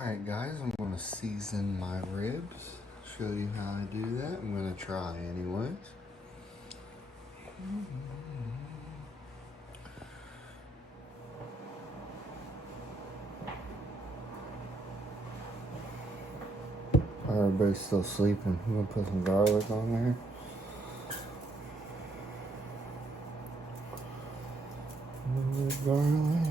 Alright guys, I'm going to season my ribs. Show you how I do that. I'm going to try anyways. Everybody's still sleeping. I'm going to put some garlic on there. A little bit of garlic.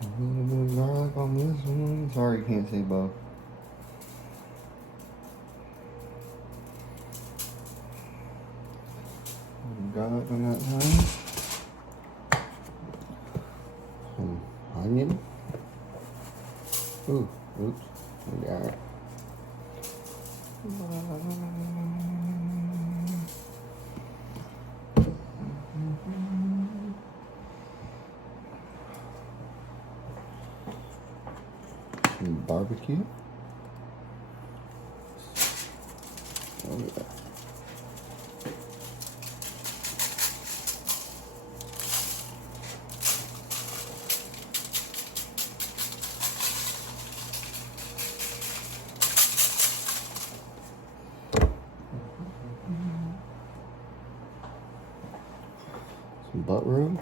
A little bit of garlic on this one. Sorry you can't see both. Garlic on that side. Some onion. Ooh, oops. We got it. Some barbecue. Look at that. Some butt rub.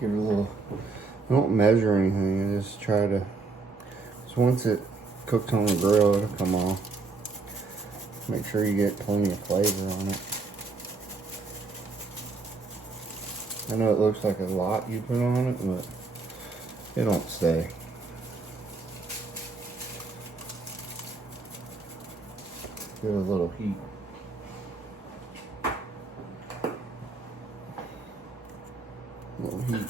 Give it a little, I don't measure anything, I just try to, so once it cooks on the grill, it'll come off. Make sure you get plenty of flavor on it. I know it looks like a lot you put on it, but it don't stay. Give it a little heat. Little heat.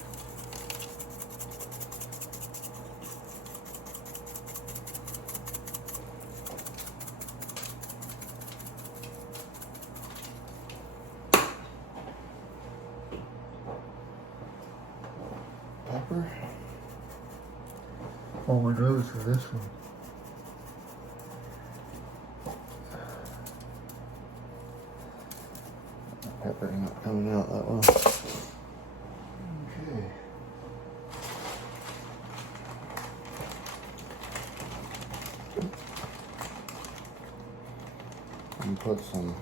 Pepper. Oh, my nose for this one. Pepper not coming out that well. Okay. And put some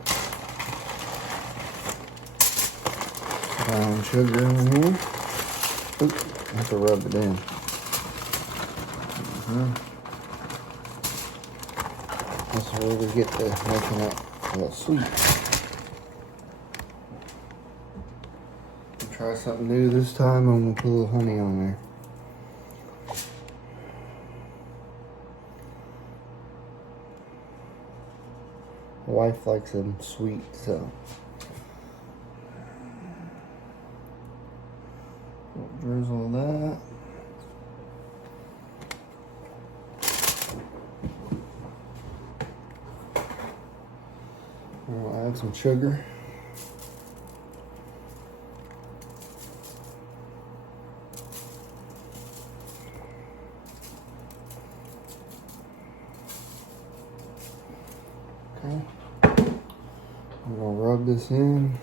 brown sugar in here. Oop, I have to rub it in. That's where we get to making it a little sweet. Try something new this time. I'm gonna put a little honey on there. My wife likes them sweet, so drizzle that. I'll add some sugar. Okay. I'm gonna rub this in.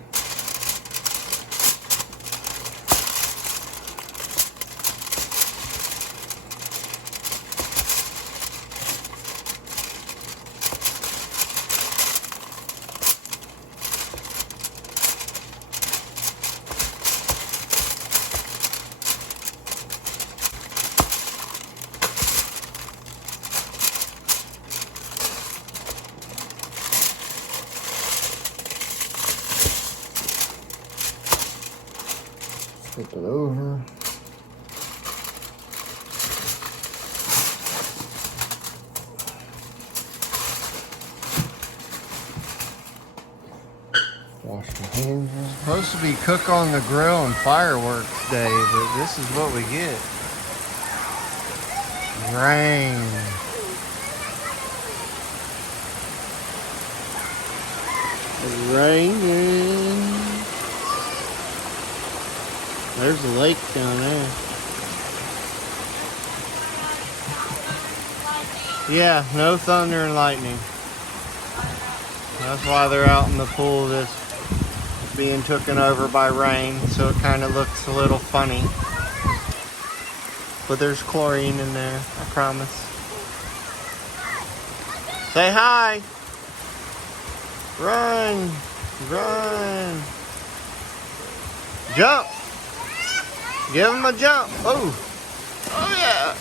Flip it over. Wash my hands. It's supposed to be cook on the grill and fireworks day, but this is what we get. rain. It's raining. There's a lake down there. Yeah, no thunder and lightning. That's why they're out in the pool that's being taken over by rain, so it kind of looks a little funny. But there's chlorine in there, I promise. Say hi! Run! Run! Jump! Give him a jump! Oh! Oh yeah!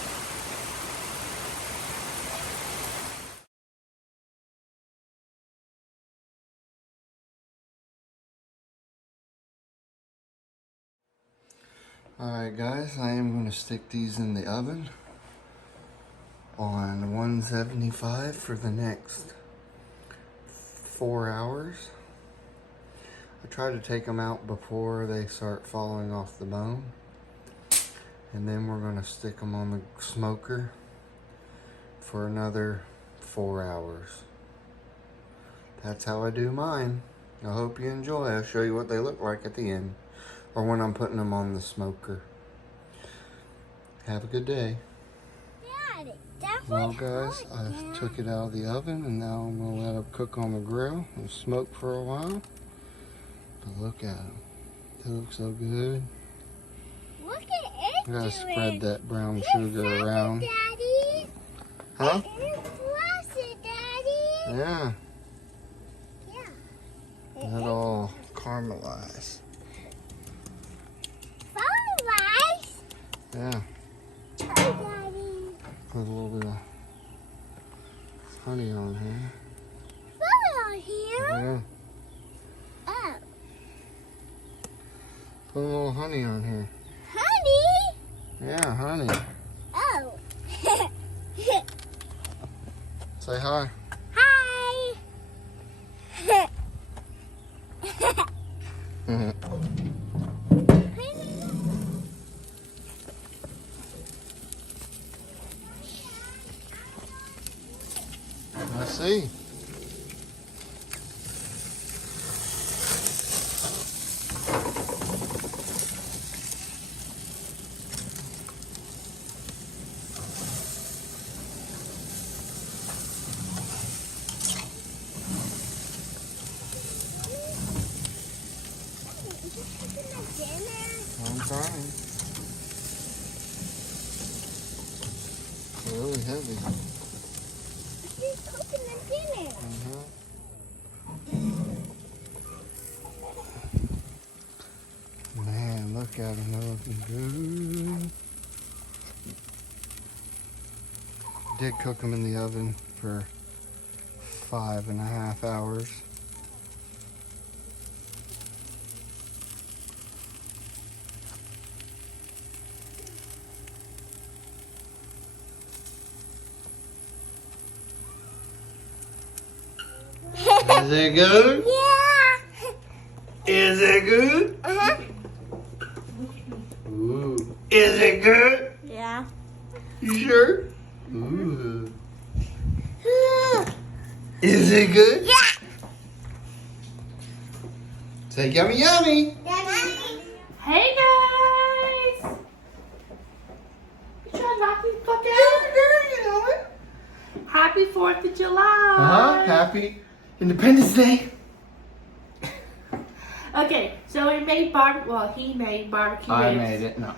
Alright guys, I am going to stick these in the oven on 175 for the next 4 hours. I try to take them out before they start falling off the bone. And then we're going to stick them on the smoker for another 4 hours. That's how I do mine. I hope you enjoy. I'll show you what they look like at the end. Or when I'm putting them on the smoker. Have a good day. Well guys, I took it out of the oven and now I'm going to let it cook on the grill and smoke for a while. But look at them. They look so good. Look at it. I gotta spread that brown sugar around. Daddy. Huh? It's frosted, Daddy. Yeah. Yeah. That all caramelized. Rice. Yeah. Oh, Daddy. Put a little bit of honey on here. Follow here. Yeah. Oh. Put a little honey on here. Honey. Yeah, honey. Oh. Say hi. Hi. I see. I'm trying. Really heavy. She's cooking the dinner. Man, look at them. They're looking good. Did cook them in the oven for 5.5 hours. Is it good? Yeah. Is it good? Uh-huh. Ooh. Is it good? Yeah. You sure? Ooh. Is it good? Yeah. Say yummy yummy. Hey guys! You trying to knock me the fuck out? Girl, you know it. Happy 4th of July! Happy Independence Day. Okay, so we made he made barbecue I ribs. made it. No.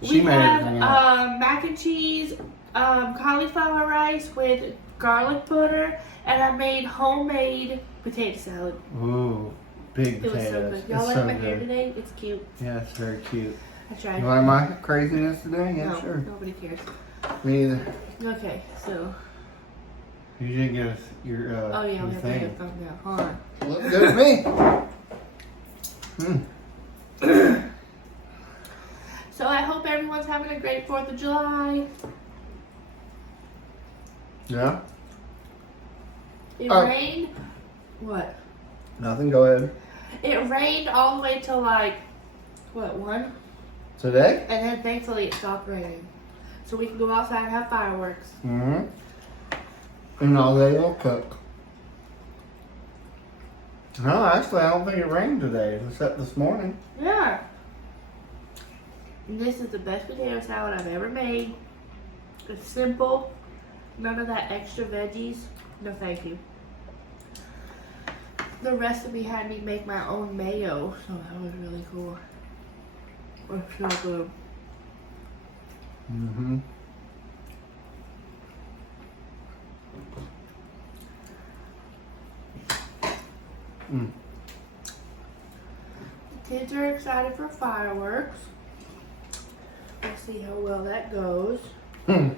We made have everything else. mac and cheese, cauliflower rice with garlic butter, and I made homemade potato salad. Ooh, big It was so potatoes. good. Y'all It's like so my hair good. today? It's cute. Yeah, it's very cute. I tried. You like my craziness today? Yeah, No, sure. nobody cares. Me either. Okay, so. You didn't give us your Oh yeah, your we have to thing. get a thumbnail. Hold on. Look good at me. So I hope everyone's having a great 4th of July. Yeah. It Oh. rained. What? Nothing. Go ahead. It rained all the way till like, what, 1? Today? And then thankfully it stopped raining. so we can go outside and have fireworks. Mm-hmm. And all day it'll cook. No, actually, I don't think it rained today, except this morning. Yeah. And this is the best potato salad I've ever made. It's simple. None of that extra veggies. No, thank you. The recipe had me make my own mayo, so that was really cool. It's so good. Mm-hmm. Mm. The kids are excited for fireworks. Let's see how well that goes. Hmm.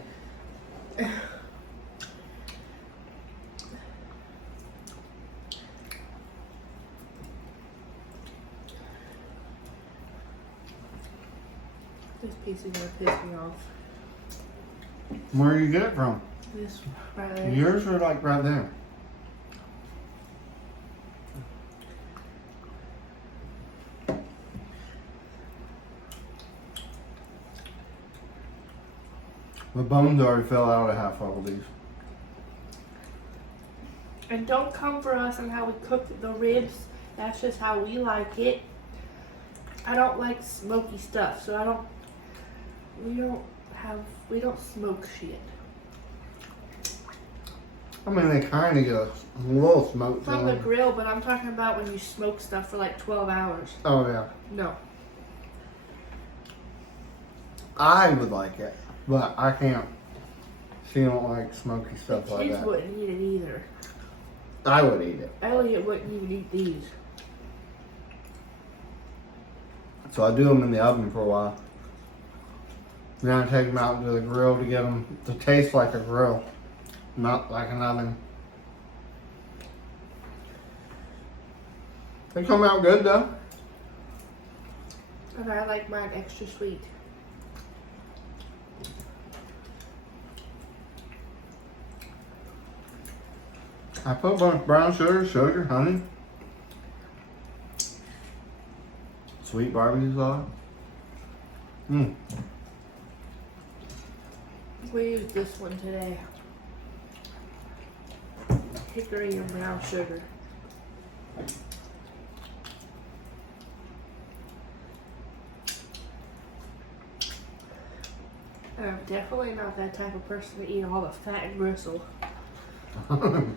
This piece is gonna piss me off. Where do you get it from? This right there. Yours are like right there. The bones already fell out of half of these. And don't come for us on how we cook the ribs. That's just how we like it. I don't like smoky stuff, so we don't smoke shit. I mean, they kind of get a little smoke to From the them. grill, but I'm talking about when you smoke stuff for like 12 hours. Oh, yeah. No. I would like it, but I can't. She don't like smoky stuff The like kids that. wouldn't eat it either. I would eat it. Elliot wouldn't even eat these. So I do them in the oven for a while. Then I take them out to the grill to get them to taste like a grill, not like an oven. They come out good though. And I like mine extra sweet. I put a bunch of brown sugar, honey, sweet barbecue sauce. Mmm. We used this one today. Hickory and brown sugar. And I'm definitely not that type of person to eat all the fat and gristle. Mm-mm.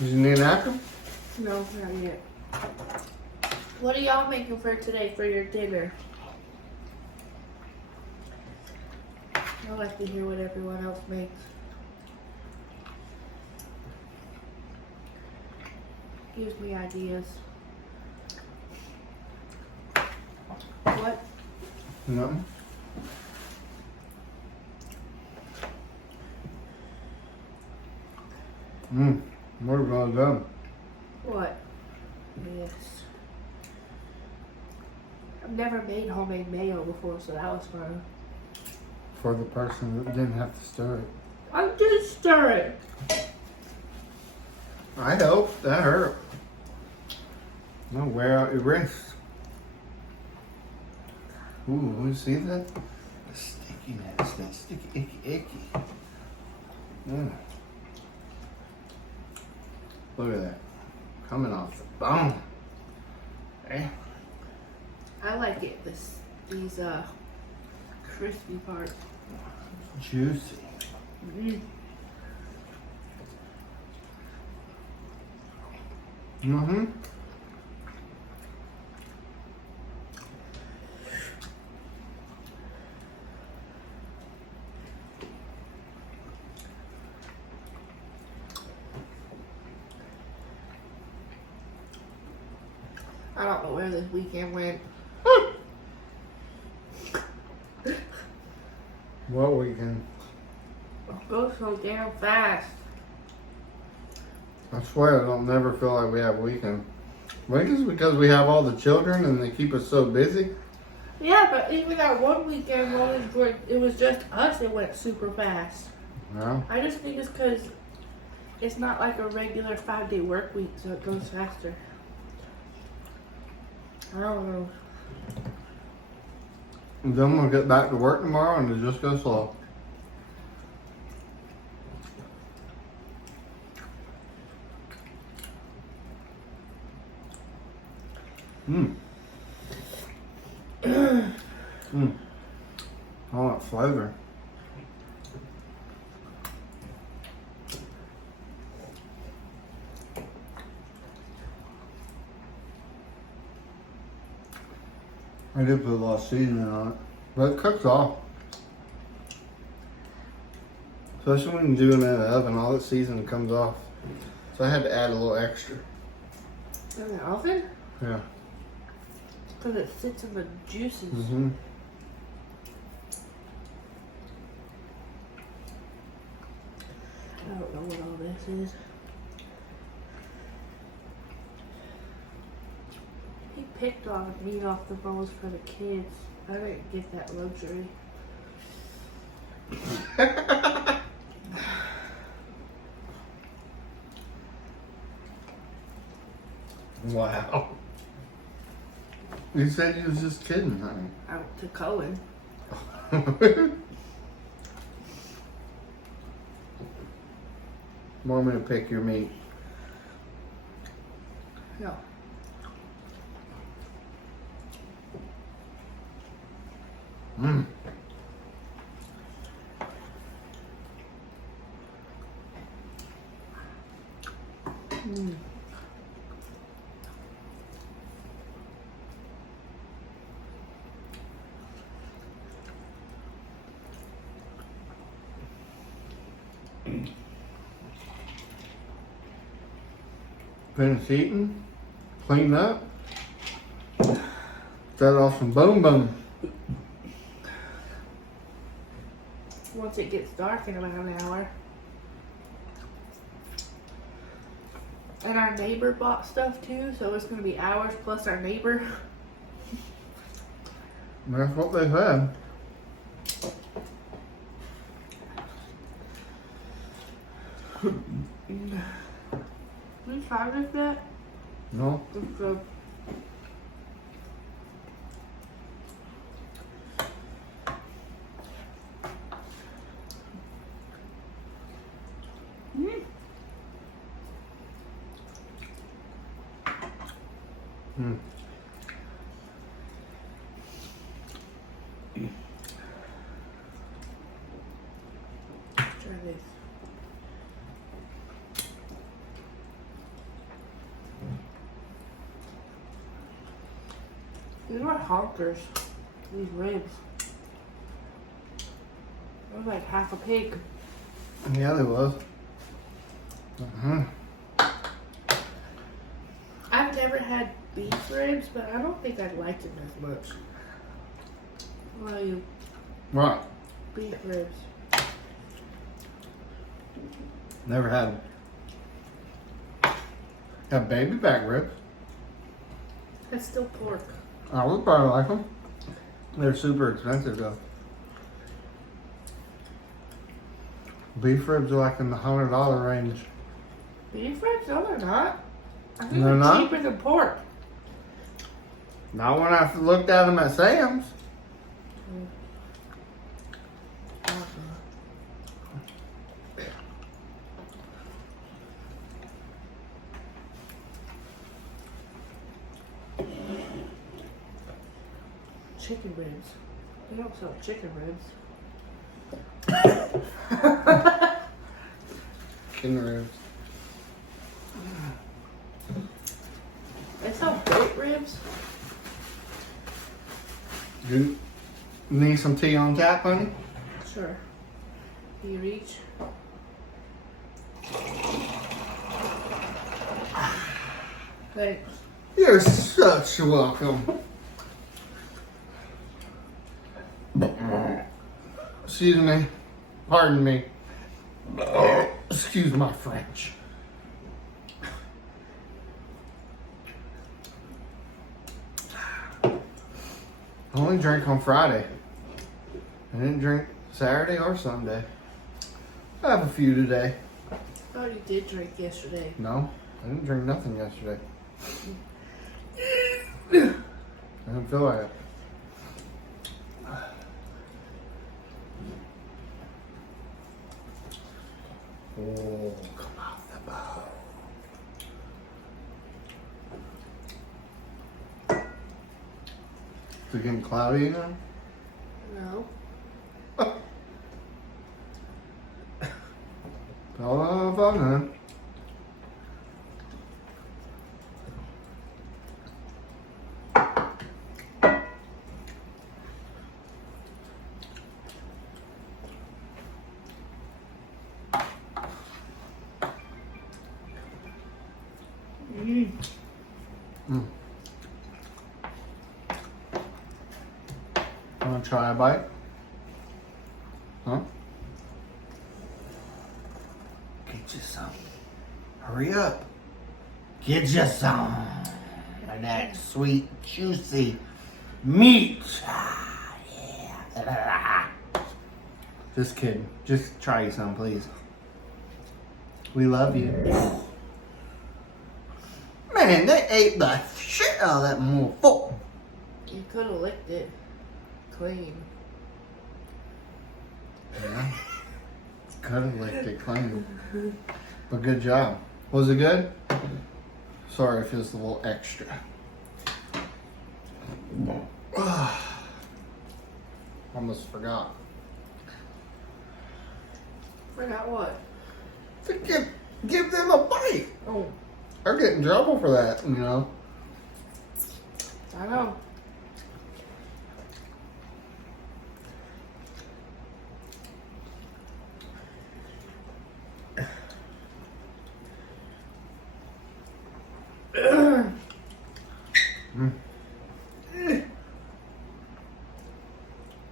You need an apple? No, not yet. What are y'all making for today for your dinner? I like to hear what everyone else makes. Gives me ideas. What? No. We're well done. What? Yes. I've never made homemade mayo before, so that was fun. For the person that didn't have to stir it. I did stir it. I helped. That hurt. No, wear out your wrist. Ooh, you see that? The stickiness, that sticky, icky. Yeah. Look at that. Coming off the bone. Hey. I like it. These crispy parts. Juicy. Mm. Mm-hmm. I don't know where this weekend went. What weekend? It goes so damn fast. I swear I don't never feel like we have a weekend. I think it's because we have all the children and they keep us so busy. Yeah, but even that one weekend when it was just us, it went super fast. Yeah. I just think it's because it's not like a regular 5-day work week, so it goes faster. I don't know. And then we'll get back to work tomorrow and it just goes slow. Mmm. Mmm. All that flavor. I did put a lot of seasoning on it, but it cooks off. Especially when you do it in the oven, all that seasoning comes off. So I had to add a little extra. In the oven? Yeah. Because it sits in the juices. Mm-hmm. I don't know what all this is. He picked on meat off the bones for the kids. I didn't get that luxury. Wow. You said you was just kidding, honey. Out to Cohen. Want me to pick your meat? No. Mmm. Mm. Finish eating, clean up, set off some boom boom. Once it gets dark in about an hour. And our neighbor bought stuff too, so it's gonna be ours plus our neighbor. That's what they said. You tried this yet? No. It's good. Mm. Mm. Try this. These are honkers. These ribs. It was like half a pig. Yeah, there was. I've never had beef ribs, but I don't think I'd like them as much. What about you? Right. Beef ribs. Never had. Got baby back ribs. That's still pork. I would probably like them. They're super expensive though. Beef ribs are like in the $100 range. Beef ribs? No, they're not. I think They're they're not? cheaper than pork. Not when I looked at them at Sam's. Chicken ribs. They don't sell chicken ribs. Chicken ribs. They sell goat ribs. You need some tea on tap, honey? Sure. Can you reach? Thanks. You're such welcome. Excuse me. Pardon me. Excuse my French. I only drank on Friday. I didn't drink Saturday or Sunday. I have a few today. Oh, you did drink yesterday. No, I didn't drink nothing yesterday. I didn't feel like it. Oh, come off the boat. Is it getting cloudy again? No. Oh, fun, Want to try a bite? Huh? Get you some. Hurry up. Get you some. And that sweet, juicy meat. Ah, yeah. Just kidding. Just try you some, please. We love you. Man, they ate the shit out of that motherfucker. You could have licked it clean. Yeah. Could have licked it clean. But good job. Was it good? Sorry if it was a little extra. Almost forgot. Forgot what? To give them a bite. Oh, I get in trouble for that, you know. I know.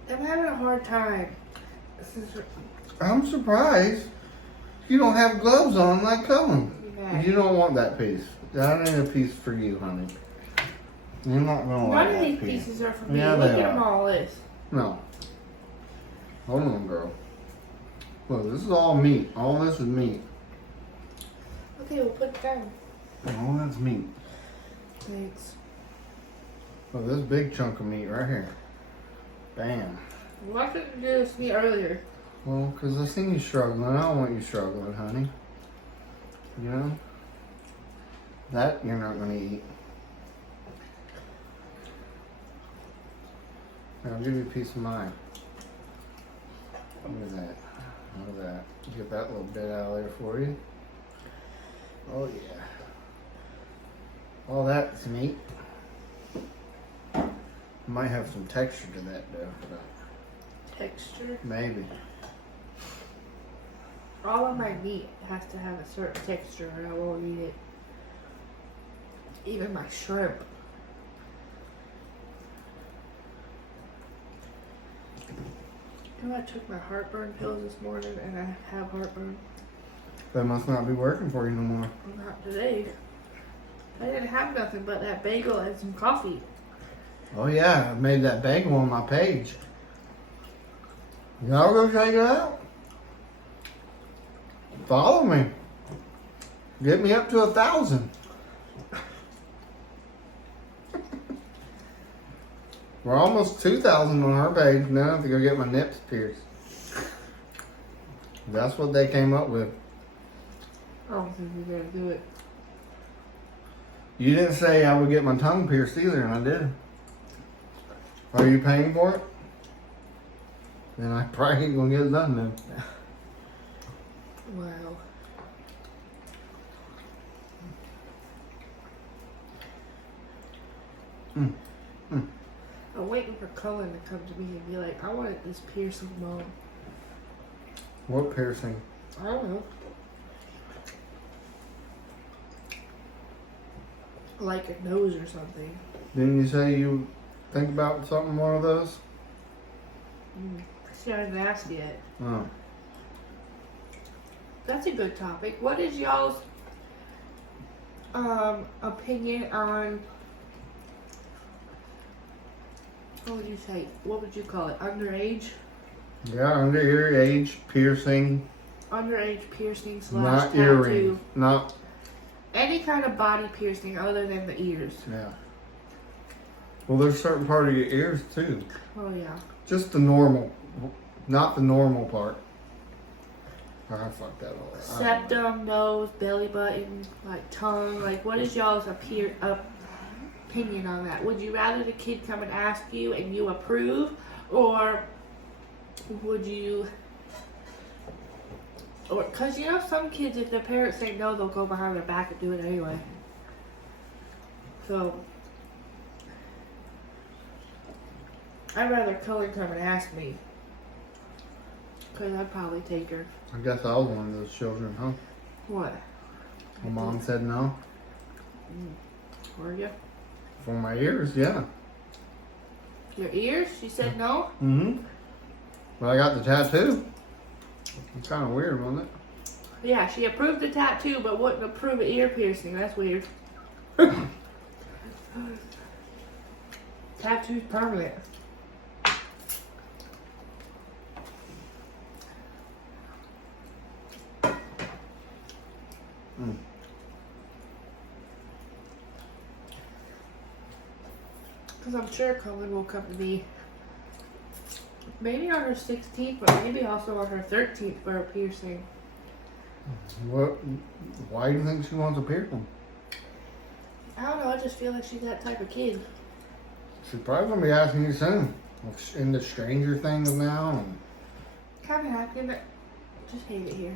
I'm having a hard time. I'm surprised you don't have gloves on like Cullen. Yeah. You don't want that piece. That ain't a piece for you, honey. You're not gonna None like of that these piece. pieces are for me. Yeah, Look they at them are. all this. No. Hold on, girl. Look, this is all meat. All this is meat. Okay, we'll put it down. All that's meat. Thanks. Look, this big chunk of meat right here. Bam. Why couldn't you do this to me earlier? Well, because I seen you struggling. I don't want you struggling, honey. You know? That you're not going to eat. I'll give you a piece of mine. Look at that. Look at that. Get that little bit out of there for you. Oh, yeah. All that's meat. Might have some texture to that, though. But Texture. maybe. All of my meat has to have a certain texture or I won't eat it. Even my shrimp. You know, I took my heartburn pills this morning and I have heartburn. That must not be working for you no more. Not today. I didn't have nothing but that bagel and some coffee. Oh yeah, I made that bagel on my page. Y'all go check it out. Follow me. Get me up to 1,000. We're almost 2,000 on our page. Now I have to go get my nips pierced. That's what they came up with. I don't think we're gonna do it. You didn't say I would get my tongue pierced either, and I did. Are you paying for it? Then I probably ain't gonna get it done then. Wow. I'm waiting for Cullen to come to me and be like, I want this piercing, Mom. What piercing? I don't know. Like a nose or something. Didn't you say you think about something one of those? She hasn't asked yet. Oh. That's a good topic. What is y'all's opinion on What would you say? What would you call it? Underage? Yeah, underage piercing, Underage piercing slash not tattoo. earring, not Any kind of body piercing other than the ears. yeah. Well, there's certain part of your ears too. Oh yeah. Just the normal, not the normal part. I fucked that all up. Septum, nose, belly button, like tongue. Like, what is y'all's opinion on that? Would you rather the kid come and ask you and you approve, or would you? Or because you know some kids, if their parents say no, they'll go behind their back and do it anyway. So I'd rather Cullen come and ask me, because I'd probably take her. I guess I was one of those children, huh? What? My mom said no. Were you? For my ears, yeah. Your ears? She said no? Mm-hmm. But I got the tattoo. It's kind of weird, wasn't it? Yeah, she approved the tattoo but wouldn't approve an ear piercing. That's weird. Tattoo's permanent. Because I'm sure Cullen will come to me maybe on her 16th, but maybe also on her 13th for a piercing. What? Why do you think she wants a piercing? I don't know, I just feel like she's that type of kid. She's probably gonna be asking you soon. Like, into Stranger Things now. And Kind of happy that. Just hate it here.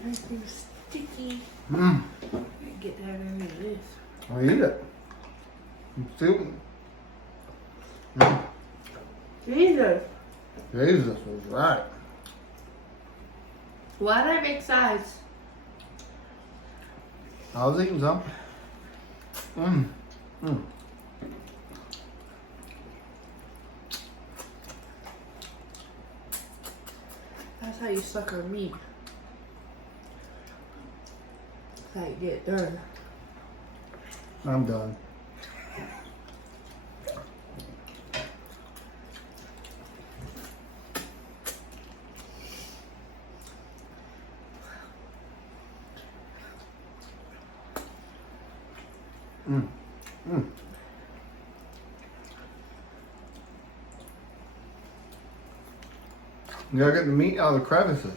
Everything's sticky. Get that into this. I'll eat it. Still. Jesus. Jesus was right. Why did I make sides? I was eating some. That's how you suck on meat. That's how you get it done. I'm done. You gotta get the meat out of the crevices.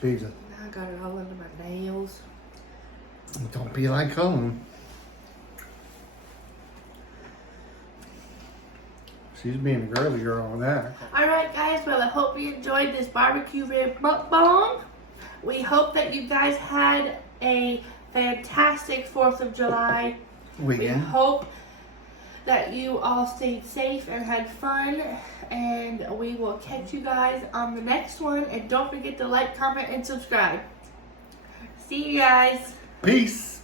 Jesus. Now I got it all under my nails. Don't be like Cullen. She's being a girly girl on that. Alright guys, well I hope you enjoyed this barbecue rib mukbang. We hope that you guys had a fantastic 4th of July. We Weekend. hope that you all stayed safe and had fun. And we will catch you guys on the next one. And don't forget to like, comment, and subscribe. See you guys. Peace.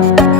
Bye.